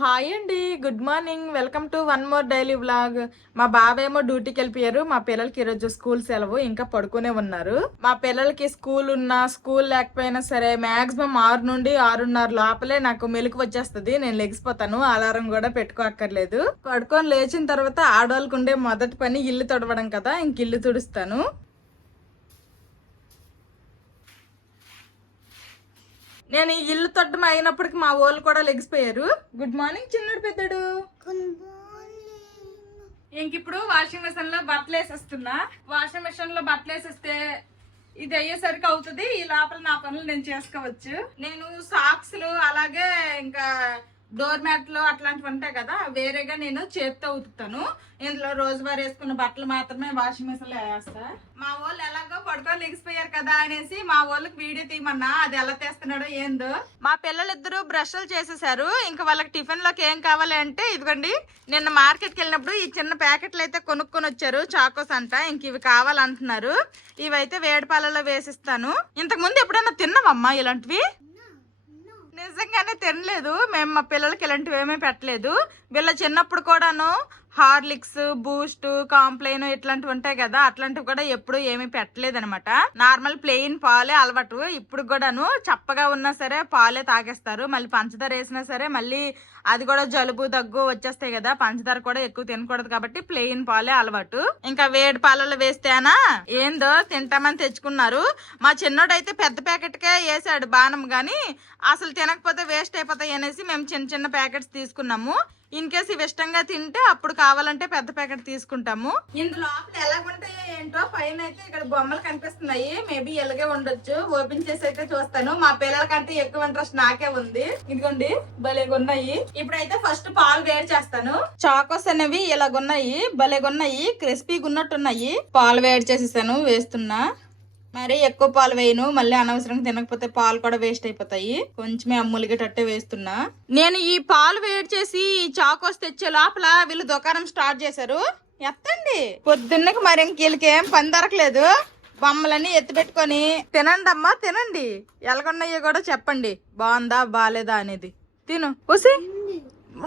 Hi అండి, good morning. Welcome to one more daily vlog. మా బాబేమో డ్యూటీకి వెళ్ళిపోయారు. మా పిల్లలకి ఈరోజు స్కూల్ సెలవు, ఇంకా పడుకునే ఉన్నారు. మా పిల్లలకి స్కూల్ ఉన్నా స్కూల్ లేకపోయినా సరే మాక్సిమం 6 నుండి 6:30 లోపలే నాకు మెలకు వచ్చేస్తుంది. నేను లెగిసిపోతాను, అలారం కూడా పెట్టుకోక్కర్లేదు. పడుకొని లేచిన తర్వాత ఆడవాళ్ళకు ఉండే మొదటి పని ఇల్లు తుడవడం కదా, ఇంక ఇల్లు తుడుస్తాను. నేను ఈ ఇల్లు తొట్టం అయినప్పటికి మా వాళ్ళు కూడా లెగిసిపోయారు. Good morning చిన్నడు పెద్దడు. ఇంక ఇప్పుడు వాషింగ్ మిషన్ లో బట్టలు వేసేస్తున్నా. వాషింగ్ మిషన్ లో బట్టలు వేసేస్తే ఇది అయ్యేసరికి అవుతుంది. ఈ లోపల నా పనులు నేను చేసుకోవచ్చు. నేను సాక్స్లు అలాగే ఇంకా డోర్ మ్యాట్లు అట్లాంటివి ఉంటాయి కదా, వేరేగా నేను చేత్తో ఉతుకుతాను. ఇందులో రోజువారీ వేసుకున్న బట్టలు మాత్రమే వాషింగ్ మిషన్ లో వేస్తా. మా వాళ్ళు ఎలాగో పడుకొని లెగిసిపోయారు కదా అనేసి మా వాళ్ళకి వీడియో తీయమన్నా, అది ఎలా తీస్తున్నాడో ఏందో. మా పిల్లలిద్దరూ బ్రష్లు చేసేసారు. ఇంకా వాళ్ళకి టిఫిన్ లోకి ఏం కావాలి అంటే ఇదిగోండి, నిన్న మార్కెట్కి వెళ్ళినప్పుడు ఈ చిన్న ప్యాకెట్లు అయితే కొనుక్కొని వచ్చారు, చాకోస్ అంట. ఇంక ఇవి కావాలంటున్నారు. ఇవైతే వేడిపాలలో వేసిస్తాను. ఇంతకు ముందు ఎప్పుడైనా తిన్నావమ్మా ఇలాంటివి? నిజంగానే తినలేదు. మేము మా పిల్లలకి ఇలాంటివి ఏమీ పెట్టలేదు. వీళ్ళ చిన్నప్పుడు కూడాను హార్లిక్స్, బూస్ట్, కాంప్లైన్ ఇట్లాంటివి ఉంటాయి కదా, అట్లాంటివి కూడా ఎప్పుడు ఏమీ పెట్టలేదు అనమాట. నార్మల్ ప్లెయిన్ పాలే అలవాటు. ఇప్పుడు కూడాను చప్పగా ఉన్నా సరే పాలే తాగేస్తారు. మళ్ళీ పంచదార వేసినా సరే మళ్ళీ అది కూడా జలుబు దగ్గు వచ్చేస్తాయి కదా, పంచదార కూడా ఎక్కువ తినకూడదు కాబట్టి ప్లెయిన్ పాలే అలవాటు. ఇంకా వేడి పాలలో వేస్తేనా ఏందో తింటామని తెచ్చుకున్నారు. మా చిన్నోడైతే పెద్ద ప్యాకెట్కే వేసాడు బాణం, గాని అసలు తినకపోతే వేస్ట్ అయిపోతాయి అనేసి మేము చిన్న చిన్న ప్యాకెట్స్ తీసుకున్నాము. ఇన్ కేసు ఇవి ఇష్టంగా తింటే అప్పుడు కావాలంటే పెద్ద ప్యాకెట్ తీసుకుంటాము. ఇందులో ఎలాగుంటాయో ఏంటో, పైన అయితే ఇక్కడ బొమ్మలు కనిపిస్తున్నాయి. మేబీ ఎలాగే ఉండొచ్చు. ఓపెన్ చేసి అయితే చూస్తాను. మా పిల్లలకంటే ఎక్కువ ఇంట్రెస్ట్ నాకే ఉంది. ఇదిగోండి భలేగున్నాయి. ఇప్పుడైతే ఫస్ట్ పాలు వేడి చేస్తాను. చాకోస్ అనేవి ఇలాగున్నాయి, భలేగున్నాయి, క్రిస్పీగా ఉన్నట్టున్నాయి. పాలు వేడి చేసేసాను, వేస్తున్నా. మరి ఎక్కువ పాలు వేయను, మళ్ళీ అనవసరంగా తినకపోతే పాలు కూడా వేస్ట్ అయిపోతాయి. కొంచెమే అమ్ములిగేటట్టే వేస్తున్నా. నేను ఈ పాలు వేడి చేసి చాకోస్ తెచ్చే లోపల వీళ్ళు దుకాణం స్టార్ట్ చేశారు. ఎత్తండి, పొద్దున్నకి మరి ఇంక ఏం పని దొరకలేదు. బొమ్మలని ఎత్తి పెట్టుకొని తినండి అమ్మా తినండి, ఎలాగున్నాయో కూడా చెప్పండి, బాగుందా బాగాలేదా అనేది. తిను ఉసి,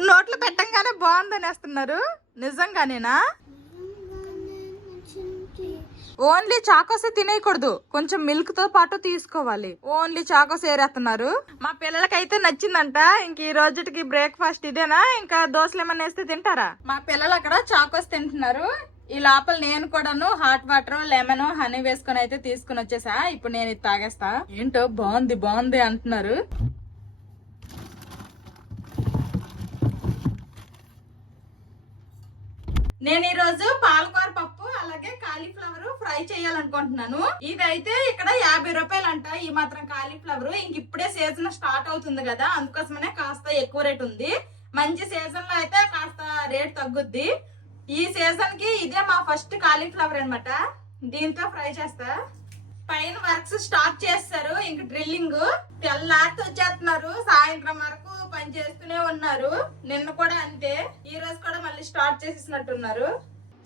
నోట్లో పెట్టంగానే బాగుందని వేస్తున్నారు. నిజంగానేనా? ఓన్లీ చాకోసే తినేయకూడదు, కొంచెం మిల్క్ తో పాటు తీసుకోవాలి. ఓన్లీ చాకోస్ ఏరేస్తున్నారు. మా పిల్లలకైతే నచ్చిందంట. ఇంక ఈ రోజుకి బ్రేక్ఫాస్ట్ ఇదేనా, ఇంకా దోశలు ఏమన్నా వేస్తే తింటారా? మా పిల్లలు అక్కడ చాకోస్ తింటున్నారు. ఈ లోపల నేను కూడాను హాట్ వాటర్, లెమన్, హనీ వేసుకొని అయితే తీసుకుని వచ్చేసా. ఇప్పుడు నేను ఇది తాగేస్తా. ఏంటో బాగుంది బాగుంది అంటున్నారు. నేను ఈ రోజు పాలకూర పప్పు అలాగే కాలీఫ్లవర్ ఫ్రై చేయాలనుకుంటున్నాను. ఇదైతే ఇక్కడ 50 రూపాయలు అంట ఈ మాత్రం కాలీఫ్లవర్. ఇంక ఇప్పుడే సీజన్ స్టార్ట్ అవుతుంది కదా, అందుకోసమనే కాస్త ఎక్కువ రేట్ ఉంది. మంచి సీజన్ లో అయితే కాస్త రేట్ తగ్గుద్ది. ఈ సీజన్ కి ఇదే మా ఫస్ట్ కాలీఫ్లవర్ అనమాట. దీంతో ఫ్రై చేస్తా. పైన వర్క్స్ స్టార్ట్ చేస్తారు. ఇంక డ్రిల్లింగ్ తెల్లారితో వచ్చేస్తున్నారు, సాయంత్రం వరకు పని చేస్తూనే ఉన్నారు. నిన్న కూడా అంతే, ఈ రోజు కూడా మళ్ళీ స్టార్ట్ చేసేసినట్టున్నారు.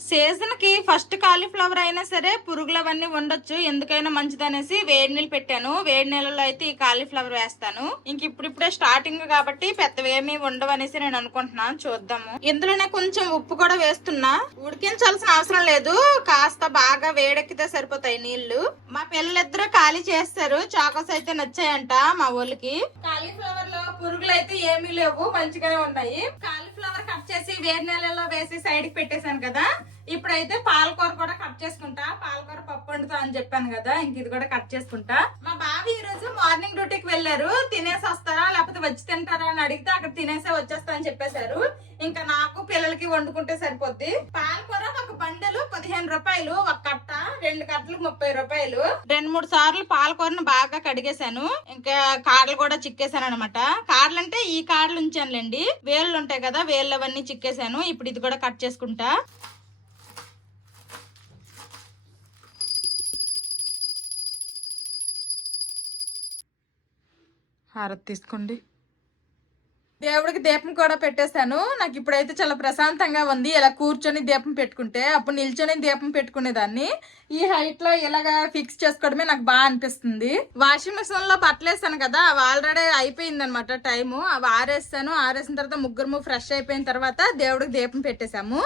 సీజన్ కి ఫస్ట్ కాలీఫ్లవర్ అయినా సరే పురుగులు అవన్నీ ఉండొచ్చు, ఎందుకైనా మంచిదనేసి వేడి నీళ్ళు పెట్టాను. వేడి నీళ్ళలో అయితే ఈ కాలీఫ్లవర్ వేస్తాను. ఇంక ఇప్పుడిప్పుడే స్టార్టింగ్ కాబట్టి పెద్దవేమీ ఉండవు అనేసి నేను అనుకుంటున్నాను. చూద్దాము. ఇందులోనే కొంచెం ఉప్పు కూడా వేస్తున్నా. ఉడికించాల్సిన అవసరం లేదు, కాస్త బాగా వేడెక్కితే సరిపోతాయి నీళ్లు. మా పిల్లలిద్దరూ ఖాళీ చేస్తారు. చాకోస్ అయితే నచ్చాయంట మా ఊళ్ళకి. కాలీఫ్లవర్ లో పురుగులు అయితే ఏమీ లేవు, మంచిగానే ఉన్నాయి. కాలీఫ్లవర్ కట్ చేసి వేడి నీళ్ళలో వేసి సైడ్ కి పెట్టేశాను కదా. ఇప్పుడైతే పాలకూర కూడా కట్ చేసుకుంటా. పాలకూర పప్పు వండుతా అని చెప్పాను కదా, ఇంక ఇది కూడా కట్ చేసుకుంటా. మా బాబు ఈ రోజు మార్నింగ్ డ్యూటీకి వెళ్ళారు. తినేసి వస్తారా లేకపోతే వచ్చి తింటారా అని అడిగితే అక్కడ తినేసే వచ్చేస్తా అని చెప్పేశారు. ఇంకా నాకు పిల్లలకి వండుకుంటే సరిపోద్ది. పాలకూర ఒక బండలు 15 రూపాయలు, ఒక కట్ట 2 కట్టలకు 30 రూపాయలు. 2-3 సార్లు పాలకూరను బాగా కడిగేశాను. ఇంకా కాడలు కూడా చిక్కేశాను అనమాట. కాడలు అంటే ఈ కాడలు ఉంచానులేండి, వేళ్ళు ఉంటాయి కదా, వేళ్ళు అవన్నీ చిక్కేశాను. ఇప్పుడు ఇది కూడా కట్ చేసుకుంటా. హారతి తీసుకోండి. దేవుడికి దీపం కూడా పెట్టేశాను. నాకు ఇప్పుడైతే చాలా ప్రశాంతంగా ఉంది. ఇలా కూర్చొని దీపం పెట్టుకుంటే, అప్పుడు నిల్చొని దీపం పెట్టుకునేదాన్ని. ఈ హైట్ లో ఇలాగా ఫిక్స్ చేసుకోవడమే నాకు బాగా అనిపిస్తుంది. వాషింగ్ మిషన్ లో బట్టలు వేస్తాను కదా, అవి ఆల్రెడీ అయిపోయింది అనమాట టైము. అవి ఆరేస్తాను. ఆరేసిన తర్వాత ముగ్గురు ఫ్రెష్ అయిపోయిన తర్వాత దేవుడికి దీపం పెట్టేశాము.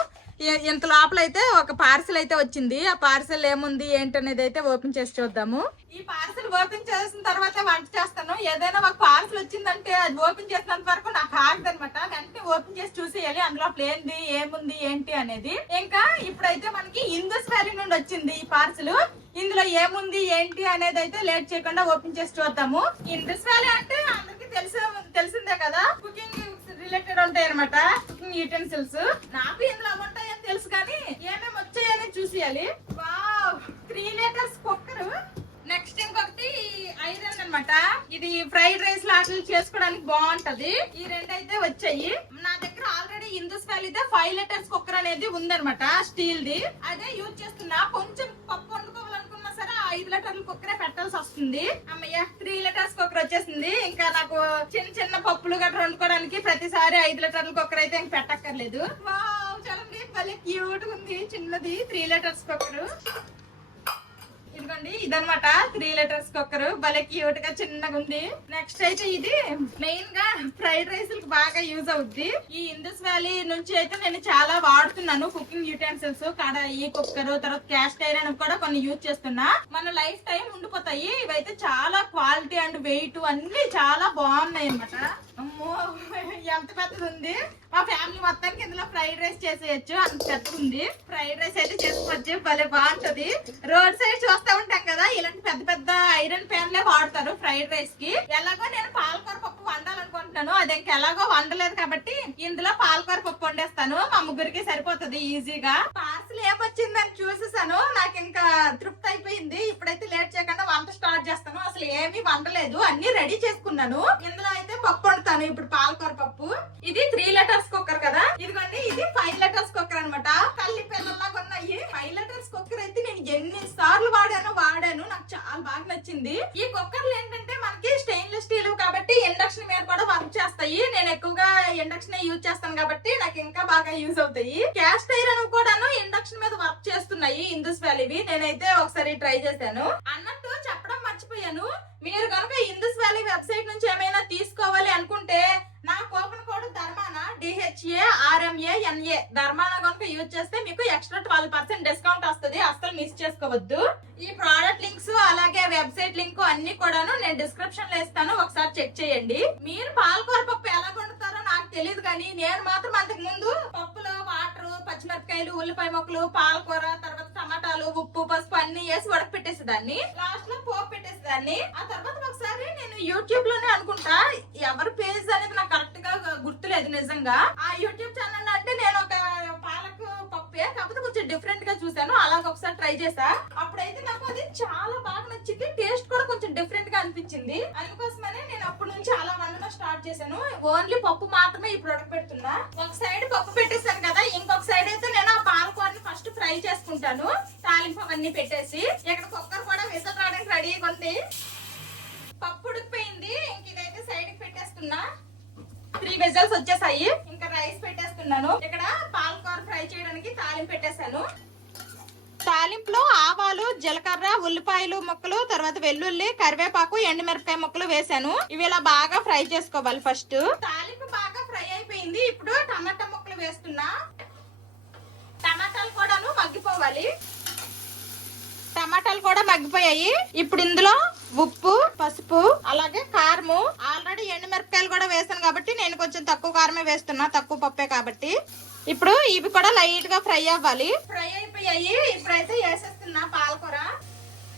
ఇంత లోపల అయితే ఒక పార్సిల్ అయితే వచ్చింది. ఆ పార్సిల్ ఏముంది ఏంటనేది అయితే ఓపెన్ చేసి చూద్దాము. ఈ పార్సిల్ ఓపెన్ చేసిన తర్వాత వంట చేస్తాను. ఏదైనా ఒక పార్సిల్ వచ్చిందంటే అది ఓపెన్ చేసినంత వరకు నాకు ఆగదనమాట. వెంటనే ఓపెన్ చేసి చూసేయాలి అందులో ఏంది ఏముంది ఏంటి అనేది. ఇంకా ఇప్పుడైతే మనకి ఇందూస్ వ్యాలీ నుండి వచ్చింది ఈ పార్సిల్. ఇందులో ఏముంది ఏంటి అనేది అయితే లేట్ చేయకుండా ఓపెన్ చేసి చూద్దాము. ఇందూస్ వ్యాలీ అంటే అందరికి తెలిసిందే కదా, కుకింగ్ రిలేటెడ్ ఉంటాయి అనమాట, కుకింగ్ యూటెన్సిల్స్. నాకు ఇందులో ఉంటాయని తెలుసు కానీ ఏమేమి వచ్చాయని చూసేయాలి. Wow, 3 litres cooker. నెక్స్ట్ ఇంకొకటి ఐరన్ అన్నమాట. ఇది ఫ్రైడ్ రైస్ లాంటివి చేసుకోవడానికి బాగుంటది. ఈ రెండు అయితే వచ్చాయి. నా దగ్గర ఆల్రెడీ ఇందూస్ వ్యాలీదే 5 లీటర్స్ కుక్కర్ అనేది ఉందన్నమాట, స్టీల్ ది. అదే యూజ్ చేస్తున్నా. కొంచెం పప్పు వండుకోవాలనుకున్నా సరే 5 లీటర్ల కుక్కరే పెట్టాల్సి వస్తుంది. అమ్మయ్య, 3 లీటర్స్ కుక్కర్ వచ్చేసింది. ఇంకా నాకు చిన్న చిన్న పప్పులు గట్రా వండుకోవడానికి ప్రతిసారి 5 లీటర్ల కుక్కర్ అయితే ఇంక పెట్టక్కర్లేదు. వావ్, చూడండి భలే క్యూట్ ఉంది. చిన్నది 3 లీటర్స్ కుక్కర్. ఇదిగోండి, ఇదనమాట 3 లీటర్స్ కుక్కర్. భలే క్యూట్ గా చిన్నగా ఉంది. నెక్స్ట్ అయితే ఇది మెయిన్ గా ఫ్రైడ్ రైస్ కి బాగా యూజ్ అవుద్ది. ఈ ఇందూస్ వ్యాలీ నుంచి అయితే నేను చాలా వాడుతున్నాను కుకింగ్ యూటెన్సిల్స్. కడాయి, కుక్కర్, తర్వాత క్యాస్ట్ ఐరన్ కూడా కొన్ని యూజ్ చేస్తున్నా. మన లైఫ్ టైం ఉండిపోతాయి. ఇవైతే చాలా క్వాలిటీ అండ్ వెయిట్ అన్ని చాలా బాగున్నాయి అనమాట. అమ్మో, ఎంత పెద్దది ఉంది. మా ఫ్యామిలీ మొత్తానికి ఇందులో ఫ్రైడ్ రైస్ చేసేయచ్చు, అంత పెద్దది ఉంది. ఫ్రైడ్ రైస్ అయితే చేసుకోవచ్చు, భలే బాగుంటది. రోడ్ సైడ్ చూస్తా ఉంటాం కదా, ఇలాంటి పెద్ద పెద్ద ఐరన్ ప్యాన్లే వాడతారు ఫ్రైడ్ రైస్ కి. ఎలాగో నేను పాలకూర పప్పు వండాలనుకుంటున్నాను. అది ఎలాగో వండలేదు కాబట్టి ఇందులో పాలకూర పప్పు వండేస్తాను. మా ముగ్గురికి సరిపోతుంది ఈజీగా. పార్సల్ ఏమొచ్చిందని చూసేసాను, నాకు ఇంకా తృప్తి అయిపోయింది. ఇప్పుడైతే లేట్ చేయకుండా వంట స్టార్ట్ చేస్తాను. అసలు ఏమీ వండలేదు, అన్ని రెడీ చేసుకున్నాను. ఇందులో అయితే పప్పు వండుతాను ఇప్పుడు, పాలకూర పప్పు. ఇది 3 లీటర్స్ కుక్కర్ కదా. ఇదిగోండి, ఇది 5 లీటర్స్ కుక్కర్ అనమాట. తల్లి పిల్లల్లాగా ఉన్నాయి. 5 లీటర్స్ కుక్కర్ అయితే నేను ఎన్ని సార్లు వాడాను, నాకు చాలా బాగా నచ్చింది. ఈ కుక్కర్లు ఏంటంటే మనకి స్టెయిన్లెస్ స్టీల్ కాబట్టి ఇండక్షన్ మీద కూడా వర్క్ చేస్తాయి. నేను ఎక్కువగా ఇండక్షన్ యూజ్ చేస్తాను కాబట్టి నాకు ఇంకా బాగా యూజ్ అవుతాయి. క్యాస్ట్ ఐరన్ కూడాను ఇండక్షన్ మీద వర్క్ చేస్తున్నాయి ఇందూస్ వ్యాలీవి. నేనైతే ఒకసారి ట్రై చేశాను. అన్నట్టు చెప్పడం మర్చిపోయాను, మీరు కనుక ఇందూస్ వ్యాలీ వెబ్సైట్ నుంచి ఏమైనా తీసుకోవాలి అనుకుంటే నా కూపన్ కోడ్ ధర్మానా, DHARMANA ధర్మానా కనుక యూజ్ చేస్తే మీకు ఎక్స్ట్రా 12% డిస్కౌంట్ వస్తుంది. అస్సలు మిస్ చేసుకోవద్దు. ఈ ప్రోడక్ట్ లింక్స్ అలాగే వెబ్సైట్ లింక్ అన్ని కూడాను నేను డిస్క్రిప్షన్ లో ఇస్తాను, ఒకసారి చెక్ చేయండి. మీరు పాలకూర పప్పు ఎలా వండుతారో నాకు తెలియదు కానీ నేను మాత్రం అంతకు ముందు పప్పులో వాటర్, పచ్చిమిరపకాయలు, ఉల్లిపాయ ముక్కలు, పాలకూర, తర్వాత టమాటాలు, ఉప్పు, పసుపు అన్ని వేసి ఉడకపెట్టేసేదాన్ని. లాస్ట్ లో పోపు పెట్టేసేదాన్ని. ఆ తర్వాత ఒకసారి నేను యూట్యూబ్ లోనే అనుకుంటా, ఎవరి పేజ్ అనేది నాకు కరెక్ట్ గా గుర్తులేదు నిజంగా. ఆ యూట్యూబ్ ఛానల్ అంటే నేను ఒక పాలకు పప్పే కాకపోతే కొంచెం డిఫరెంట్ గా చూసాను. అలాగ ఒకసారి ట్రై చేసా. అప్పుడైతే నాకు అది చాలా బాగా నచ్చింది. టేస్ట్ కూడా కొంచెం డిఫరెంట్ గా అనిపించింది. అందుకోసమనే నేను అప్పటి నుంచి అలా వండడం స్టార్ట్ చేశాను. ఓన్లీ పప్పు మాత్రమే ఈ ప్రొడక్ట్ పెడుతున్నా. ఒక సైడ్ పప్పు పెట్టేశాను కదా, ఇంకొక సైడ్ అయితే నేను ఆ పాలకూరని ఫస్ట్ ఫ్రై చేసుకుంటాను. తాలింపు అవన్నీ పెట్టేసి ఇక్కడ కుక్కర్ కూడా విజిల్ రావడానికి రెడీగా ఉంది. పప్పు ఉడికిపోయింది. ఇంక ఇదైతే సైడ్ కి పెట్టేస్తున్నా. 3 విజిల్స్ వచ్చేసాయి. ఇంకా రైస్ పెట్టేస్తున్నాను. ఇక్కడ పాలకూర ఫ్రై చేయడానికి తాలింపు పెట్టేశాను. తాలింపులో ఆవాలు, జీలకర్ర, ఉల్లిపాయలు ముక్కలు, తర్వాత వెల్లుల్లి, కరివేపాకు, ఎండుమిరపకాయ ముక్కలు వేసాను. ఇవి ఇలా బాగా ఫ్రై చేసుకోవాలి. ఫస్ట్ తాలింపు బాగా ఫ్రై అయిపోయింది. ఇప్పుడు టమాటా ముక్కలు వేస్తున్నా. టమాటాలు కూడాను మగ్గిపోవాలి. టమాటాలు కూడా మగ్గిపోయాయి. ఇప్పుడు ఇందులో ఉప్పు, పసుపు, అలాగే కారము. ఆల్రెడీ ఎండుమిరపకాయలు కూడా వేసాను కాబట్టి నేను కొంచెం తక్కువ కారమే వేస్తున్నా, తక్కువ పప్పే కాబట్టి. ఇప్పుడు ఇవి కూడా లైట్ గా ఫ్రై అవ్వాలి. ఫ్రై అయిపోయాయి. ఇప్పుడైతే వేసేస్తున్నా పాలకూర.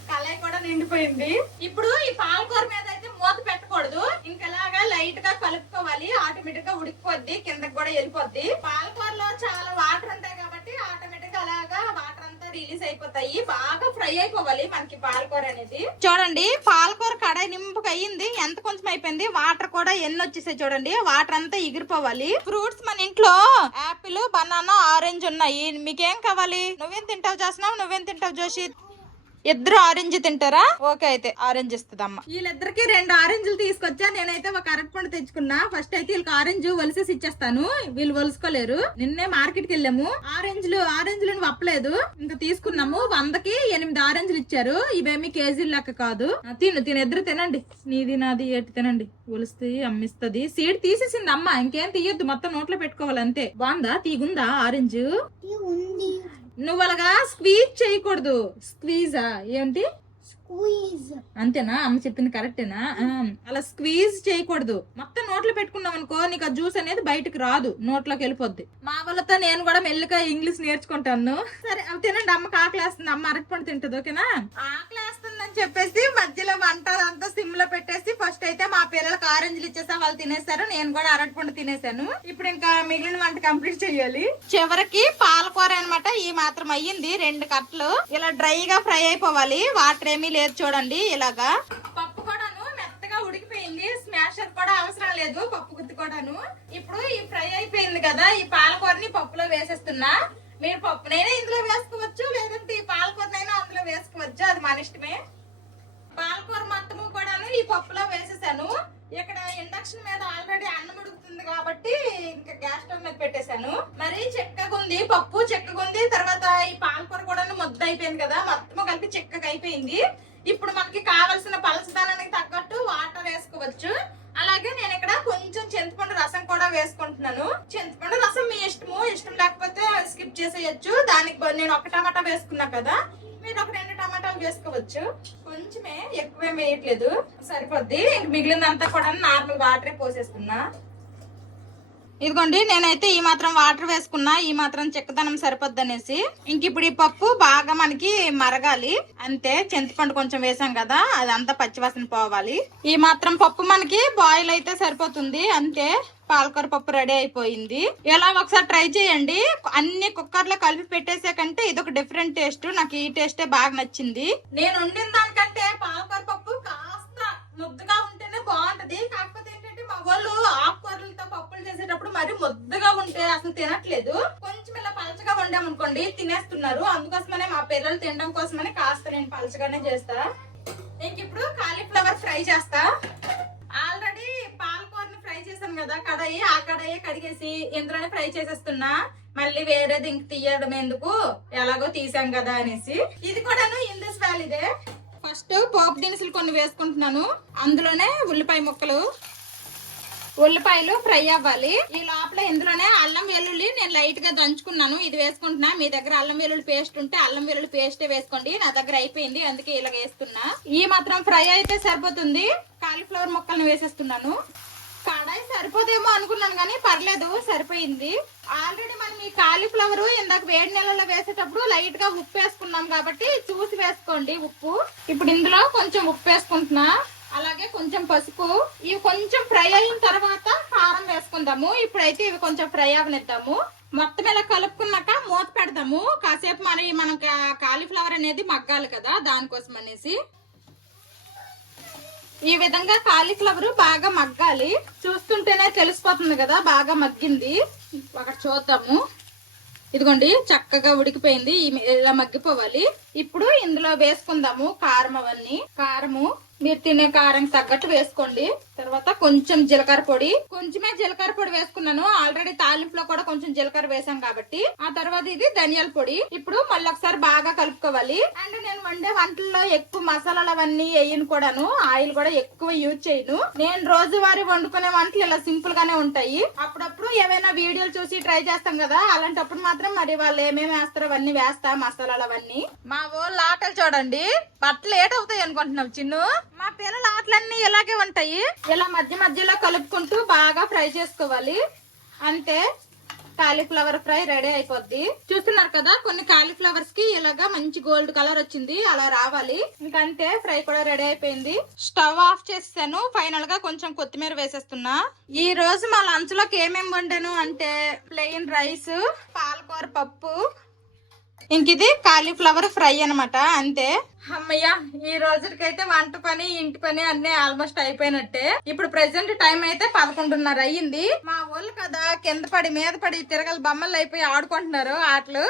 కళాయి కూడా నిండిపోయింది. ఇప్పుడు ఈ పాలకూర మీద అయితే మూత పెట్టకూడదు. ఇంకలాగా లైట్ గా కలుపుకోవాలి. ఆటోమేటిక్ గా ఉడికిపోద్ది, కిందకి కూడా వెళ్ళిపోద్ది. పాలకూరలో చాలా వాటర్ ఉంటాయి కాబట్టి ఆటోమేటిక్ గా అలాగా వాటర్ అంతా రిలీజ్ అయిపోతాయి. బాగా ఫ్రై అయిపోవాలి మనకి పాలకూర అనేది. చూడండి, పాలకూర కడాయి నింపుకు అయ్యింది. ఎంత కొంచెం అయిపోయింది. వాటర్ కూడా ఎన్ని వచ్చేసాయి చూడండి. వాటర్ అంతా ఎగిరిపోవాలి. ఫ్రూట్స్ మన ఇంట్లో యాపిల్, బనానా, ఆరెంజ్ ఉన్నాయి. మీకేం కావాలి? నువ్వేం తింటావు చేస్తున్నావు? నువ్వేం తింటావు జోషి? ఇద్దరు ఆరెంజ్ తింటారా? ఓకే, అయితే ఆరెంజ్ ఇస్తుంది అమ్మ. వీళ్ళిద్దరికి 2 ఆరెంజ్లు తీసుకొచ్చా. నేనైతే ఒక అరటిపండు తెచ్చుకున్నా. ఫస్ట్ అయితే వీళ్ళకి ఆరెంజ్ ఒలిసేసి ఇచ్చేస్తాను, వీళ్ళు ఒలుసుకోలేరు. నిన్నే మార్కెట్ కి వెళ్ళాము, ఆరెంజ్లు వప్పలేదు, ఇంకా తీసుకున్నాము. 100కి 8 ఆరెంజ్లు ఇచ్చారు. ఇవేమి కేజీలు లెక్క కాదు. ఇద్దరు తినండి, నీది నాది ఏటి తినండి. ఒలిస్తే అమ్మిస్తుంది. సీడ్ తీసేసింది అమ్మ, ఇంకేం తీయొద్దు, మొత్తం నోట్లో పెట్టుకోవాలి అంతే. బాగుందా? తీగుందా ఆరెంజ్? నువ్వు అలాగా స్క్వీజ్ చేయకూడదు. స్క్వీజా ఏంటి? అంతేనా? అమ్మ చెప్పింది కరెక్టేనా? అలా స్క్వీజ్ చేయకూడదు. మొత్తం నోట్లో పెట్టుకున్నాం అనుకో, నీకు ఆ జ్యూస్ అనేది బయటకు రాదు, నోట్లోకి వెళ్ళిపోద్ది. మా వాళ్ళతో నేను కూడా మెల్లిగా ఇంగ్లీష్ నేర్చుకుంటాను. సరే అవి తినండి, అమ్మకి ఆకలేస్తుంది. అమ్మ అరటిపండు తింటది, ఓకేనా? ఆకలేస్తుందని చెప్పేసి మధ్యలో వంట అంతా సిమ్ లో పెట్టేసి ఫస్ట్ అయితే మా పిల్లలకు ఆరెంజ్లు ఇచ్చేసా, వాళ్ళు తినేసారు. నేను కూడా అరటిపండు తినేసాను. ఇప్పుడు ఇంకా మిగిలిన వంట కంప్లీట్ చేయాలి. చివరికి పాలకూర అనమాట, ఈ మాత్రం అయ్యింది. 2 కట్టలు ఇలా డ్రైగా ఫ్రై అయిపోవాలి, వాటర్ ఏమీ లేదు చూడండి. ఇలాగా పప్పు కూడాను మెత్తగా ఉడికిపోయింది, స్మాషర్ కూడా అవసరం లేదు పప్పు గుత్తి కూడాను. ఇప్పుడు ఈ ఫ్రై అయిపోయింది కదా, ఈ పాలకూరని పప్పులో వేసేస్తున్నా. మీరు పప్పునైనా ఇందులో వేసుకోవచ్చు, లేదంటే ఈ పాలకూరనైనా అందులో వేసుకోవచ్చు, అది మన ఇష్టమే. పాలకూర మొత్తము కూడాను ఈ పప్పులో వేసేసాను. ఇక్కడ ఇండక్షన్ మీద ఆల్రెడీ అన్నం ఉడుకుతుంది కాబట్టి ఇంకా గ్యాస్ స్టవ్ మీద పెట్టేశాను. మరి చెక్కగా ఉంది, పప్పు చెక్కగా ఉంది. తర్వాత ఈ పాలకూర కూడా ముద్ద అయిపోయింది కదా, మొత్తం కలిపి చెక్కగా అయిపోయింది. ఇప్పుడు మనకి కావలసిన పలసదనానికి తగ్గట్టు వాటర్ వేసుకోవచ్చు. అలాగే నేను ఇక్కడ కొంచెం చింతపండు రసం కూడా వేసుకుంటున్నాను. చింతపండు రసం మీ ఇష్టము, ఇష్టం లేకపోతే స్కిప్ చేసేయచ్చు. దానికి నేను 1 టమాటా వేసుకున్నా కదా, మీరు ఒక 2 టమాటాలు వేసుకోవచ్చు. కొంచెమే, ఎక్కువేం వేయట్లేదు, సరిపోద్ది. ఇంక మిగిలినంతా కూడా నార్మల్ వాటరే పోసేస్తున్నా. ఇదిగోండి, నేనైతే ఈ మాత్రం వాటర్ వేసుకున్నా, ఈ మాత్రం చెక్కదనం సరిపోద్ది అనేసి. ఇంక ఇప్పుడు ఈ పప్పు బాగా మనకి మరగాలి అంతే. చింతపండు కొంచెం వేసాం కదా, అదంతా పచ్చివాసన పోవాలి. ఈ మాత్రం పప్పు మనకి బాయిల్ అయితే సరిపోతుంది అంతే. పాలకూర పప్పు రెడీ అయిపోయింది. ఎలా ఒకసారి ట్రై చేయండి. అన్ని కుక్కర్ లో కలిపి పెట్టేసే కంటే ఇదొక డిఫరెంట్ టేస్ట్. నాకు ఈ టేస్టే బాగా నచ్చింది. నేను వండిన దానికంటే పాలకూర పప్పు కాస్త ముద్దగా ఉంటేనే బాగుంటది. కాకపోతే ఏంటంటే మా వాళ్ళు ఆకుకూరలతో పప్పులు చేసేటప్పుడు మరి ముద్దగా ఉంటే అసలు తినట్లేదు. కొంచెం ఇలా పలచగా వండామనుకోండి తినేస్తున్నారు. అందుకోసమనే మా పిల్లలు తినడం కోసమని కాస్త నేను పలచగానే చేస్తా. ఇంక ఇప్పుడు కాలీఫ్లవర్ ఫ్రై చేస్తా. ఆల్రెడీ పాలకూరని ఫ్రై చేశాను కదా కడాయి, ఆ కడాయి కడిగేసి ఇందులోనే ఫ్రై చేసేస్తున్నా. మళ్ళీ వేరేది ఇంక తీయడం ఎందుకు, ఎలాగో తీసాం కదా అనేసి. ఇది కూడాను ఇండస్ వ్యాలీదే. ఫస్ట్ పోపు దినుసులు కొన్ని వేసుకుంటున్నాను. అందులోనే ఉల్లిపాయలు ఫ్రై అవ్వాలి. ఈ లోపల ఇందులోనే అల్లం వెల్లుల్లి నేను లైట్ గా దంచుకున్నాను, ఇది వేసుకుంటున్నా. మీ దగ్గర అల్లం వెల్లుల్లి పేస్ట్ ఉంటే అల్లం వెల్లుల్లి పేస్టే వేసుకోండి. నా దగ్గర అయిపోయింది, అందుకే ఇలా వేస్తున్నా. ఈ మాత్రం ఫ్రై అయితే సరిపోతుంది. కాలీఫ్లవర్ ముక్కలను వేసేస్తున్నాను. కడాయి సరిపోదేమో అనుకున్నాను కానీ పర్లేదు, సరిపోయింది. ఆల్రెడీ మనం ఈ కాలీఫ్లవర్ ఇందాక వేడి నీళ్ళలో వేసేటప్పుడు లైట్ గా ఉప్పు వేసుకున్నాం కాబట్టి చూసి వేసుకోండి ఉప్పు. ఇప్పుడు ఇందులో కొంచెం ఉప్పు వేసుకుంటున్నా, అలాగే కొంచెం పసుపు. ఇవి కొంచెం ఫ్రై అయిన తర్వాత కారం వేసుకుందాము. ఇప్పుడైతే ఇవి కొంచెం ఫ్రై అవనిద్దాము. మొత్తం ఇలా కలుపుకున్నాక మూత పెడదాము కాసేపు. మనం కాలీఫ్లవర్ అనేది మగ్గాలి కదా, దానికోసం అనేసి. ఈ విధంగా కాలీఫ్లవర్ బాగా మగ్గాలి. చూస్తుంటేనే తెలిసిపోతుంది కదా బాగా మగ్గింది. ఒకటి చూద్దాము. ఇదిగోండి, చక్కగా ఉడికిపోయింది. ఇలా మగ్గిపోవాలి. ఇప్పుడు ఇందులో వేసుకుందాము కారం. అవన్నీ కారము మీరు తినే కారం తగ్గట్టు వేసుకోండి. తర్వాత కొంచెం జీలకర్ర పొడి, కొంచెమే జీలకర్ర పొడి వేసుకున్నాను. ఆల్రెడీ తాలింపులో కూడా కొంచెం జీలకర్ర వేసాం కాబట్టి. ఆ తర్వాత ఇది ధనియాల పొడి. ఇప్పుడు మళ్ళీ ఒకసారి బాగా కలుపుకోవాలి. అండ్ నేను వండే వంటల్లో ఎక్కువ మసాలాలు అవన్నీ వేయను కూడాను, ఆయిల్ కూడా ఎక్కువ యూజ్ చేయను. నేను రోజువారీ వండుకునే వంటలు ఇలా సింపుల్ గానే ఉంటాయి. అప్పుడప్పుడు ఏవైనా వీడియోలు చూసి ట్రై చేస్తాం కదా, అలాంటప్పుడు మాత్రం మరి వాళ్ళు ఏమేమి వేస్తారో అవన్నీ వేస్తా, మసాలాలు అవన్నీ. మా ఊళ్ళో ఆటలు చూడండి, బట్టలు లేట్ అవుతాయి అనుకుంటున్నాం చిన్ను. మా పిల్లల ఆటలన్నీ ఇలాగే ఉంటాయి. ఇలా మధ్య మధ్యలో కలుపుకుంటూ బాగా ఫ్రై చేసుకోవాలి అంతే. కాలీఫ్లవర్ ఫ్రై రెడీ అయిపోద్ది. చూస్తున్నారు కదా, కొన్ని కాలీఫ్లవర్స్ కి ఇలాగా మంచి గోల్డ్ కలర్ వచ్చింది, అలా రావాలి. ఇంకంతే, ఫ్రై కూడా రెడీ అయిపోయింది. స్టవ్ ఆఫ్ చేసాను. ఫైనల్ గా కొంచెం కొత్తిమీర వేసేస్తున్నా. ఈ రోజు మా లంచ్ లోకి ఏమేమి వండాను అంటే ప్లెయిన్ రైస్, పాలకూర పప్పు, ఇంక ఇది కాలీఫ్లవర్ ఫ్రై అనమాట అంతే. అమ్మయ్య, ఈ రోజుకైతే వంట పని ఇంటి పని అన్ని ఆల్మోస్ట్ అయిపోయినట్టే. ఇప్పుడు ప్రెసెంట్ టైం అయితే 11:30 అయ్యింది. మా ఊళ్ళు కదా కింద పడి మీద పడి తిరగలి బొమ్మలు అయిపోయి ఆడుకుంటున్నారు ఆటలు.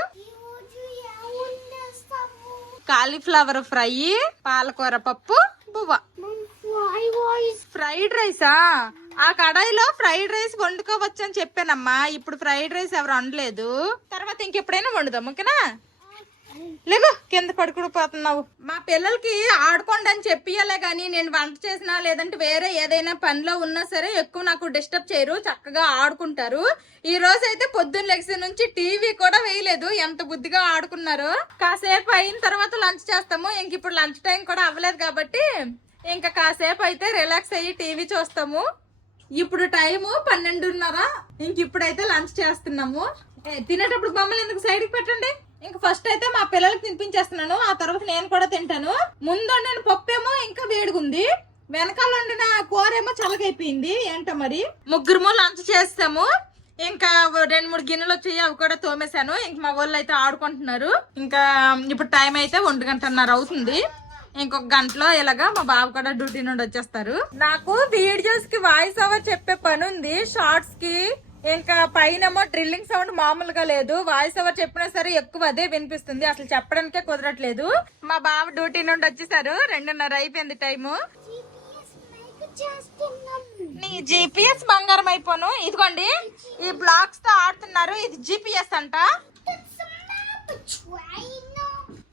కాలీఫ్లవర్ ఫ్రై, పాలకూర పప్పు, బువ్వ. ఫ్రైడ్ రైసా? ఆ కడాయిలో ఫ్రైడ్ రైస్ వండుకోవచ్చు అని చెప్పానమ్మా. ఇప్పుడు ఫ్రైడ్ రైస్ ఎవరు వండలేదు, తర్వాత ఇంకెప్పుడైనా వండుదాం. ఓకేనా? లేవు, కింద పడుకుడిపోతున్నావు. మా పిల్లలకి ఆడుకోండి అని చెప్పియాలే గానీ నేను వంట చేసినా లేదంటే వేరే ఏదైనా పనిలో ఉన్నా సరే ఎక్కువ నాకు డిస్టర్బ్ చేయరు, చక్కగా ఆడుకుంటారు. ఈ రోజు అయితే పొద్దున్న లెగ్స్ నుంచి టీవీ కూడా వేయలేదు, ఎంత బుద్ధిగా ఆడుకున్నారు. కాసేపు అయిన తర్వాత లంచ్ చేస్తాము. ఇంక ఇప్పుడు లంచ్ టైం కూడా అవ్వలేదు కాబట్టి ఇంకా కాసేపు అయితే రిలాక్స్ అయ్యి టీవీ చూస్తాము. ఇప్పుడు టైము 12:30. ఇంక ఇప్పుడైతే లంచ్ చేస్తున్నాము. తినేటప్పుడు బొమ్మలు ఎందుకు సైడ్కి పెట్టండి. ఇంక ఫస్ట్ అయితే మా పిల్లలకి తినిపించేస్తున్నాను, ఆ తర్వాత నేను కూడా తింటాను. ముందు వండిన పప్పేమో ఇంకా వేడిగుంది, వెనకాల వండిన కూర ఏమో చల్లగైపోయింది. ఏంటో మరి. ముగ్గురు లంచ్ చేస్తాము. ఇంకా 2-3 గిన్నెలు వచ్చాయి, అవి కూడా తోమేశాను. ఇంక మా వాళ్ళు అయితే ఆడుకుంటున్నారు. ఇంకా ఇప్పుడు టైం అయితే 1:30 అవుతుంది. ఇంకొక గంటలో ఇలాగా మా బాబు కూడా డ్యూటీ నుండి వచ్చేస్తారు. నాకు వీడియోస్ కి వాయిస్ ఓవర్ చెప్పే పని ఉంది, షార్ట్స్ కి. ఇంకా పైనేమో డ్రిల్లింగ్ సౌండ్ మామూలుగా లేదు, వాయిస్ ఓవర్ చెప్పినా సరే ఎక్కువ అదే వినిపిస్తుంది, అసలు చెప్పడానికే కుదరట్లేదు. మా బాబు డ్యూటీ నుండి వచ్చేసారు, 2:30 అయిపోయింది టైము. నీ జీపీఎస్ బంగారం అయిపోను. ఇదిగోండి ఈ బ్లాక్స్ తో ఆడుతున్నారు, ఇది జీపీఎస్ అంట.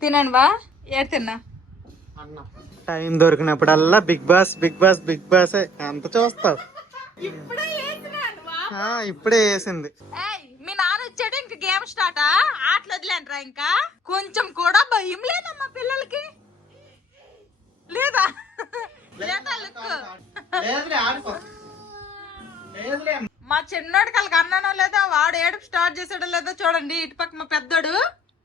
తినండి వా. ఏడు తిన్నా. టైం దొరికినప్పుడల్లా Bigg Boss Bigg Boss Bigg Boss ఎంత చూస్తావు. ఇప్పుడే వేసింది. మీ నాన్న వచ్చాడు, ఇంక గేమ్ స్టార్ట్. ఆటలు వదిలేంట్రా, ఇంకా కొంచెం కూడా భయం లేదమ్మా పిల్లలకి. లేదా? మా చిన్నోడికి వాళ్ళకి అన్నానో లేదా, వాడు ఏడుపు స్టార్ట్ చేసాడో లేదో చూడండి. ఇటుపక్క మా పెద్దోడు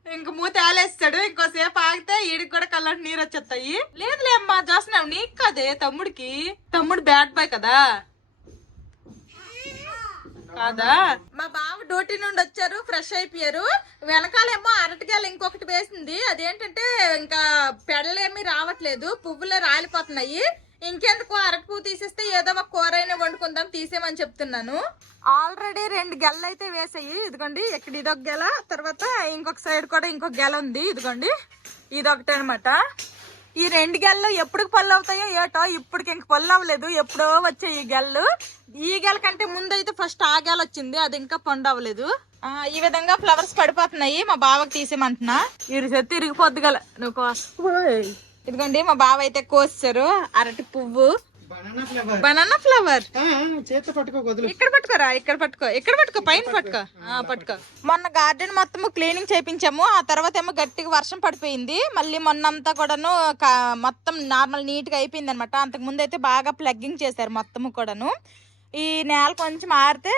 ఇంక మూత ఏలేస్తాడు, ఇంకోసేపు ఆగితే ఈడికి కూడా కళ్ళంటి నీరు వచ్చేస్తాయి. లేదులే అమ్మా చూస్తున్నావు, నీకు కదే తమ్ముడికి. తమ్ముడు బ్యాడ్ బాయ్ కదా కాదా. మా బావ డ్యూటీ నుండి వచ్చారు, ఫ్రెష్ అయిపోయారు. వెనకాలేమో అరటికాయలు ఇంకొకటి వేసింది, అదేంటంటే ఇంకా పెడలేమి రావట్లేదు, పువ్వులే రాలిపోతున్నాయి. ఇంకెందుకు అరటి పువ్వు తీసేస్తే ఏదో ఒక కూర అయినా వండుకుందాం, తీసేమని చెప్తున్నాను. ఆల్రెడీ 2 గెలలు అయితే వేసాయి. ఇదిగోండి ఇక్కడ ఇదొక గెల, తర్వాత ఇంకొక సైడ్ కూడా ఇంకొక గెల ఉంది. ఇదిగోండి ఇదొకటి అనమాట. ఈ 2 గెలలు ఎప్పుడు పళ్ళు అవుతాయో ఏటో, ఇప్పటికి ఇంక పళ్ళు అవ్వలేదు, ఎప్పుడో వచ్చాయి ఈ గెలలు. ఈ గెల కంటే ముందు అయితే ఫస్ట్ ఆ గెల వచ్చింది, అది ఇంకా పండు అవ్వలేదు. ఈ విధంగా ఫ్లవర్స్ పడిపోతున్నాయి. మా బావకి తీసేమంటున్నా, తిరిగిపోద్ది గల నువ్వు. ఇదిగోండి మా బావ అయితే కోసారు అరటి పువ్వు, బనానా ఫ్లవర్. ఇక్కడ పట్టుకోరా, ఇక్కడ పట్టుకో, ఇక్కడ పట్టుకో, పైన పట్టుకో, పట్టుకో. మొన్న గార్డెన్ మొత్తం క్లీనింగ్ చేయించాము, ఆ తర్వాత ఏమో గట్టిగా వర్షం పడిపోయింది. మళ్ళీ మొన్నంతా కూడాను మొత్తం నార్మల్ నీట్ గా అయిపోయింది అనమాట. అంతకు ముందు అయితే బాగా ప్లగ్గింగ్ చేశారు మొత్తము కూడాను. ఈ నేల కొంచెం మారితే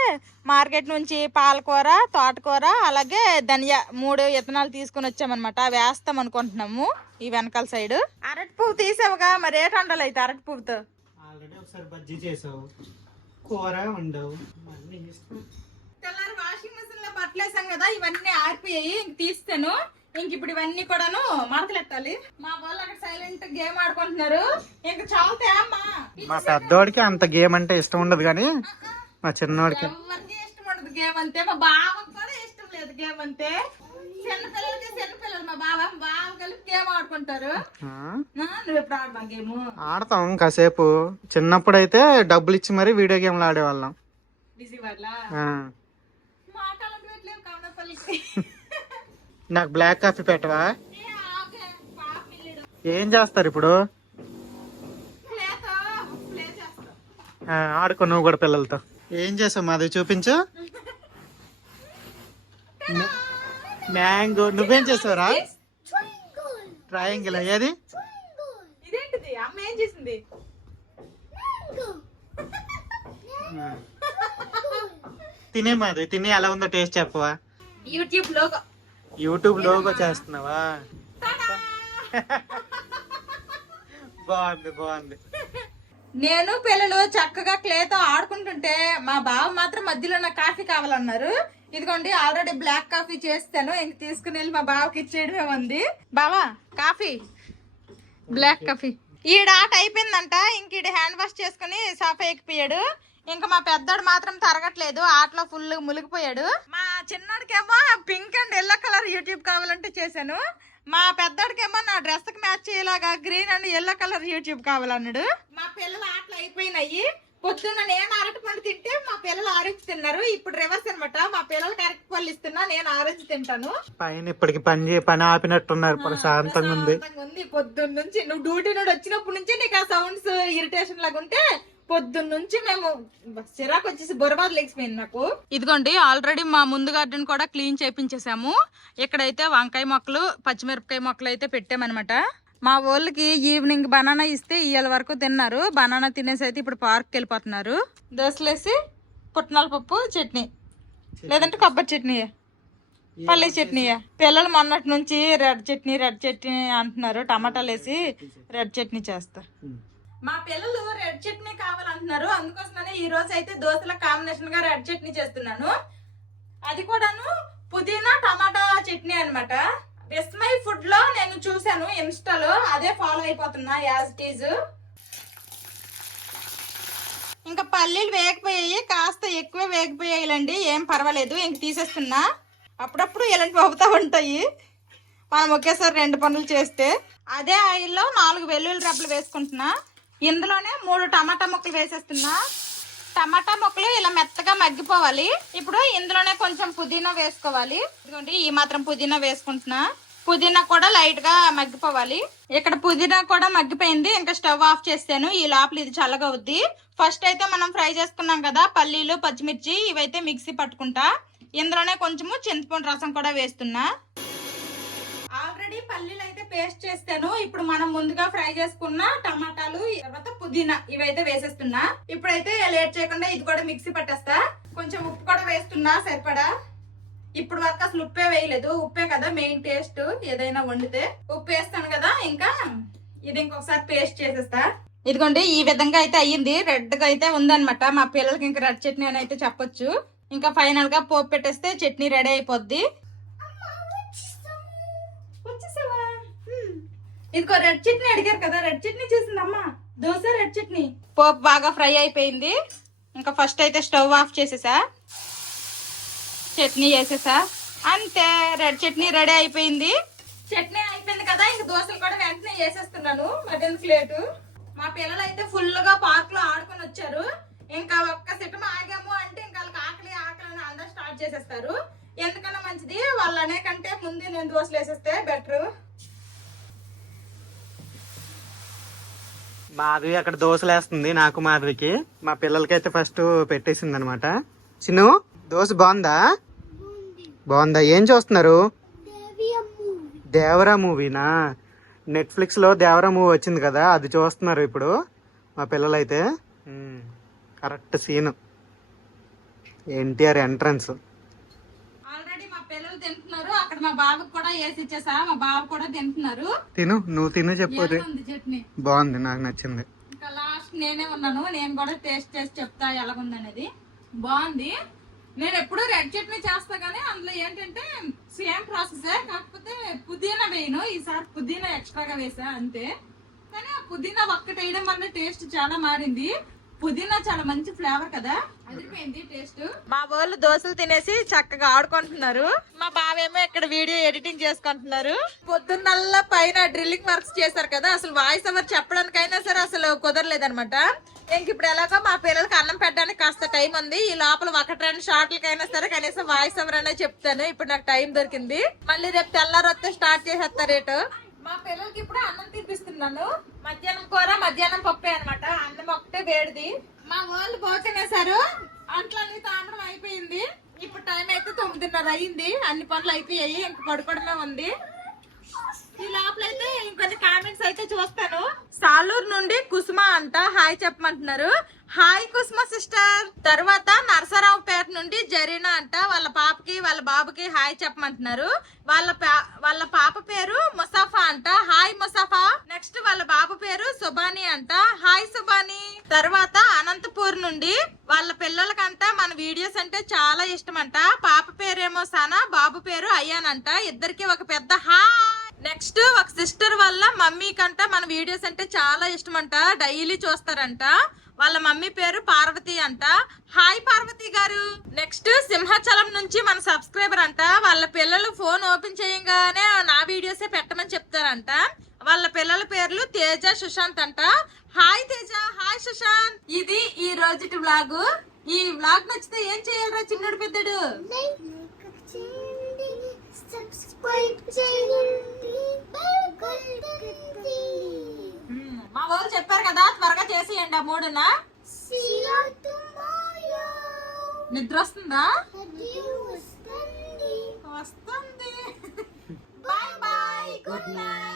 మార్కెట్ నుంచి పాలకూర, తోటకూర, అలాగే ధనియా 3 విత్తనాలు తీసుకుని వచ్చామన్నమాట. అవి వేస్తాం అనుకుంటున్నాము ఈ వెనకాల సైడ్. అరటి పువ్వు తీసావుగా, మరి ఏ టండలు అయితే అరటి పువ్వుతో తెల్లారి వాషింగ్ మిషన్ లో బట్టలేసాం కదా, ఇవన్నీ ఆరిపోయాయి. ఇంక తీస్తాను. ఇంక ఇప్పుడు ఇవన్నీ కూడాను మడతలెట్టాలి. మా వాళ్ళు అక్కడ సైలెంట్ గేమ్ ఆడుకుంటున్నారు. ఇంక చాలుతాయి అమ్మా. మా పెద్దోడికి అంత గేమ్ అంటే ఇష్టం ఉండదు, కానీ మా చిన్నోడికి ఎవరికి ఇష్టం ఉండదు గేమ్ అంటే. మా బావకి కూడా ఇష్టం లేదు గేమ్ అంటే. చిన్నపిల్లలు మా బావ కలిపి గేమ్ ఆడుకుంటారు. నువ్వు ఎప్పుడు ఆడమా గేమ్? ఆడతాం కాసేపు. చిన్నప్పుడు అయితే డబ్బులు ఇచ్చి మరీ వీడియో గేమ్లు ఆడేవాళ్ళం. బిజీ వాళ్ళ మా కాలం పెట్టలేవు కమనపల్లికి. నాకు బ్లాక్ కాఫీ పెట్టవా? ఏం చేస్తారు ఇప్పుడు? ఆడుకో నువ్వు కూడా పిల్లలతో. ఏం చేసావు మాది చూపించు. మ్యాంగో. నువ్వేం చేసావురా? ట్రయాంగిల్. ఏది? ఇదేంటిది? అమ్మ ఏం చేసింది? తినే మాది, తిని ఎలా ఉందో టేస్ట్ చెప్పవా? యూట్యూబ్ లోగో చేస్తున్నావా? బాగుంది. నేను పిల్లలు చక్కగా క్లేతో ఆడుకుంటుంటే మా బావ మాత్రం మధ్యలో నాకు కాఫీ కావాలన్నారు. ఇదిగోండి ఆల్రెడీ బ్లాక్ కాఫీ చేస్తాను, ఇంక తీసుకుని వెళ్ళి మా బావకి ఇచ్చేయడమే ఉంది. బావా కాఫీ, బ్లాక్ కాఫీ. ఈడ ఆట అయిపోయిందంట, ఇంక ఈడ హ్యాండ్ వాష్ చేసుకుని సాఫా ఎక్కిపోయాడు. ఇంకా మా పెద్దోడు మాత్రం తరగట్లేదు, ఆటలో ఫుల్ మునిగిపోయాడు. మా చిన్నోడికేమో pink and yellow colour YouTube కావాలంటే చేశాను. మా పెద్దోడికేమో నా డ్రెస్ కి మ్యాచ్ అయ్యేలాగా green and yellow colour YouTube కావాలన్నాడు. మా పిల్లలు ఆటలు అయిపోయినాయి. పొద్దున్న నేను అరటి పండు తింటే మా పిల్లలు ఆరెంజ్ తిన్నారు. ఇప్పుడు రివర్స్ అనమాట, మా పిల్లలకి అరటి పళ్ళు ఇస్తున్నా, నేను ఆరెంజ్ తింటాను. పైన ఇప్పటికి పని ఆపినట్టున్నారు, ప్రశాంతంగా ఉంది. పొద్దున్న నుంచి నువ్వు డ్యూటీ నుండి వచ్చినప్పటి నుంచి నీకు ఆ సౌండ్స్ ఇరిటేషన్ లాగా ఉంటే పొద్దున్న నుంచి మేము చిరాకు వచ్చేసి బొరబాద్ లెగిసిపోయింది నాకు. ఇదిగోండి ఆల్రెడీ మా ముందు గార్డెన్ కూడా క్లీన్ చేయించేసాము. ఇక్కడైతే వంకాయ మొక్కలు, పచ్చిమిరపకాయ మొక్కలు అయితే పెట్టామన్నమాట. మా వాళ్ళకి ఈవినింగ్ బనానా ఇస్తే ఇవాళ వరకు తిన్నారు. బనానా తినేసి అయితే ఇప్పుడు పార్క్కి వెళ్ళిపోతున్నారు. దోశలేసి పుట్నాల పప్పు చట్నీ, లేదంటే కొబ్బరి చట్నీ, పల్లీ చట్నీ. పిల్లలు మొన్నటి నుంచి రెడ్ చట్నీ అంటున్నారు. టమాటాలు వేసి రెడ్ చట్నీ చేస్తా. మా పిల్లలు రెడ్ చట్నీ కావాలంటున్నారు. అందుకోసమనే ఈ రోజు అయితే దోశల కాంబినేషన్ గా రెడ్ చట్నీ చేస్తున్నాను. అది కూడాను పుదీనా టమాటా చట్నీ అన్నమాట. విస్మై ఫుడ్ లో నేను చూసాను ఇన్స్టాలో, అదే ఫాలో అయిపోతున్నా యాజ్ ఇట్ ఈజ్. ఇంకా పల్లీలు వేగిపోయాయి, కాస్త ఎక్కువ వేగిపోయాయిలండి, ఏం పర్వాలేదు. ఇంక తీసేస్తున్నా. అప్పుడప్పుడు ఇలాంటివి అవుతా ఉంటాయి మనం ఒకేసారి 2 పనులు చేస్తే. అదే ఆయిల్లో 4 వెల్లుల్లి రెబ్బలు వేసుకుంటున్నా. ఇందులోనే 3 టమాటా ముక్కలు వేసేస్తున్నా. టమాటా ముక్కలు ఇలా మెత్తగా మగ్గిపోవాలి. ఇప్పుడు ఇందులోనే కొంచెం పుదీనా వేసుకోవాలి. ఇదిగోండి ఈ మాత్రం పుదీనా వేసుకుంటున్నా. పుదీనా కూడా లైట్ గా మగ్గిపోవాలి. ఇక్కడ పుదీనా కూడా మగ్గిపోయింది. ఇంకా స్టవ్ ఆఫ్ చేస్తాను. ఈ లోపల ఇది చల్లగా అవుద్ది. ఫస్ట్ అయితే మనం ఫ్రై చేసుకున్నాం కదా పల్లీలు, పచ్చిమిర్చి, ఇవైతే మిక్సీ పట్టుకుంటా. ఇందులోనే కొంచెము చింతపండు రసం కూడా వేస్తున్నా. ఆల్రెడీ పల్లీలు అయితే పేస్ట్ చేస్తాను. ఇప్పుడు మనం ముందుగా ఫ్రై చేసుకున్న టమాటాలు, తర్వాత పుదీనా ఇవైతే వేసేస్తున్నా. ఇప్పుడైతే లేట్ చేయకుండా ఇది కూడా మిక్సీ పట్టేస్తా. కొంచెం ఉప్పు కూడా వేస్తున్నా సరిపడా. ఇప్పుడు వరకు అసలు ఉప్పే వేయలేదు. ఉప్పే కదా మెయిన్ టేస్ట్ ఏదైనా వండితే. ఉప్పు వేస్తాను కదా, ఇంకా ఇది ఇంకొకసారి పేస్ట్ చేసేస్తా. ఇదిగోండి ఈ విధంగా అయితే అయ్యింది. రెడ్ గా అయితే ఉందన్నమాట. మా పిల్లలకి ఇంకా రెడ్ చట్నీ అని అయితే చెప్పొచ్చు. ఇంకా ఫైనల్ గా పోపు పెట్టేస్తే చట్నీ రెడీ అయిపోద్ది. ఇదిగో రెడ్ చట్నీ అడిగారు కదా, రెడ్ చట్నీ చేసిందమ్మా. దోశ రెడ్ చట్నీ. పోపు బాగా ఫ్రై అయిపోయింది. ఇంకా ఫస్ట్ అయితే స్టవ్ ఆఫ్ చేసేసా, చట్నీ వేసేసా. అంతే, రెడ్ చట్నీ రెడీ అయిపోయింది. చట్నీ అయిపోయింది కదా, ఇంక దోశలు కూడా వెంటనే వేసేస్తున్నాను. Mutton plate. మా పిల్లలు అయితే ఫుల్ గా పార్క్ లో ఆడుకొని వచ్చారు. ఇంకా ఒక్క సిటం ఆగాము అంటే ఇంకా వాళ్ళకి ఆకలి అని అందరూ స్టార్ట్ చేసేస్తారు. ఎందుకన్నా మంచిది వాళ్ళు అనే కంటే ముందే నేను దోశలు వేసేస్తే బెటర్. మాధవి అక్కడ దోశలు వేస్తుంది, నాకు మాధవికి. మా పిల్లలకి అయితే ఫస్ట్ పెట్టేసింది అనమాట. చిన్ను దోశ బాగుందా? బాగుందా? ఏం చూస్తున్నారు? దేవరా మూవీనా? నెట్ఫ్లిక్స్ లో దేవరా మూవీ వచ్చింది కదా, అది చూస్తున్నారు ఇప్పుడు మా పిల్లలైతే. Correct scene NTR entrance. Already మా పిల్లలు తింటున్నారు. అక్కడ మా బాబుకి కూడా వేసి ఇచ్చేసా. మా బాబు కూడా తింటున్నారు. తిను, నువ్వు తిను, చెప్పు. చట్నీ బాగుంది, నాకు నచ్చింది. ఇంకా లాస్ట్ నేనే ఉన్నాను, నేను కూడా టేస్ట్ చేసి చెప్తా ఎలాగుందనేది. బాగుంది. నేను ఎప్పుడు రెడ్ చట్నీ చేస్తా కానీ అందులో ఏంటంటే సేమ్ ప్రాసెస్, కాకపోతే పుదీనా వేయను. ఈసారి పుదీనా ఎక్స్ట్రాగా వేసా అంతే. కానీ ఆ పుదీనా ఒక్కటి వేయడం వల్ల టేస్ట్ చాలా మారింది. పుదీనా చాలా మంచి ఫ్లేవర్ కదా, అదిరిపోయింది టేస్ట్. మా వాళ్ళు దోశలు తినేసి చక్కగా ఆడుకుంటున్నారు. మా బావేమో ఇక్కడ వీడియో ఎడిటింగ్ చేసుకుంటున్నారు. పొద్దున్నల్లా పైన డ్రిల్లింగ్ వర్క్స్ చేశారు కదా, అసలు వాయిస్ ఓవర్ చెప్పడానికైనా సరే అసలు కుదరలేదనమాట. ఇంక ఇప్పుడు ఎలాగో మా పిల్లలకి అన్నం పెట్టడానికి కాస్త టైం ఉంది. ఈ లోపల 1-2 షార్ట్లకైనా సరే కనీసం వాయిస్ ఓవర్ అనే చెప్తాను. ఇప్పుడు నాకు టైం దొరికింది. మళ్ళీ రేపు తెల్లారి వస్తే స్టార్ట్ చేసేస్తారు రేటు. మా పిల్లలకి ఇప్పుడు అన్నం తినిపిస్తున్నాను. మధ్యాహ్నం కూర, మధ్యాహ్నం పప్పే అనమాట. అన్నం ఒకటే వేడిది. మా వాళ్ళు భోజనేశారు. అంట్లన్నీ తామడం అయిపోయింది. ఇప్పుడు టైం అయితే 9:30 అయింది. అన్ని పనులు అయిపోయాయి, ఇంక పడుకోవడమే ఉంది. ఈ లోపలైతే ఇంకొన్ని కామెంట్స్ అయితే చూస్తాను. సాలూరు నుండి కుసుమ అంట హాయ్ చెప్పమంటున్నారు. హాయ్ కుసుమ సిస్టర్. తర్వాత నరసరావుపేట నుండి జరీనా అంట వాళ్ళ పాపకి వాళ్ళ బాబుకి హాయ్ చెప్పమంటున్నారు. వాళ్ళ పాప పేరు ముసాఫా అంట. హాయ్ ముసాఫా. నెక్స్ట్ వాళ్ళ బాబు పేరు సుబాని అంట. హాయ్ సుబాని. తర్వాత అనంతపూర్ నుండి వాళ్ళ పిల్లలకంట మన వీడియోస్ అంటే చాలా ఇష్టం అంట. పాప పేరేమో సనా, బాబు పేరు అయ్యాన్ అంట. ఇద్దరికి ఒక పెద్ద హాయ్. నెక్స్ట్ ఒక సిస్టర్ వాళ్ళ మమ్మీ కంట మన వీడియోస్ అంటే చాలా ఇష్టం అంట, డైలీ చూస్తారంట. వాళ్ళ మమ్మీ పేరు పార్వతి అంట. హాయ్ పార్వతి గారు. నెక్స్ట్ సింహాచలం నుంచి మన సబ్స్క్రైబర్ అంట. వాళ్ళ పిల్లలు ఫోన్ ఓపెన్ చేయగానే నా వీడియోసే పెట్టమని వచ్చారంట. వాళ్ళ పిల్లల పేర్లు తేజ, సుశాంత్ అంట. Hi Teja, hi Sushant. ఇది ఈ రోజుటి వ్లాగ్. ఈ వ్లాగ్ నచ్చితే ఏం చేయాలరా చిన్నడు పెద్దడు? మా వాళ్ళు చెప్పారు కదా త్వరగా చేసేయండి ఆ మూడున. నిద్ర వస్తుందా? వస్తుంది. Bye bye, good night.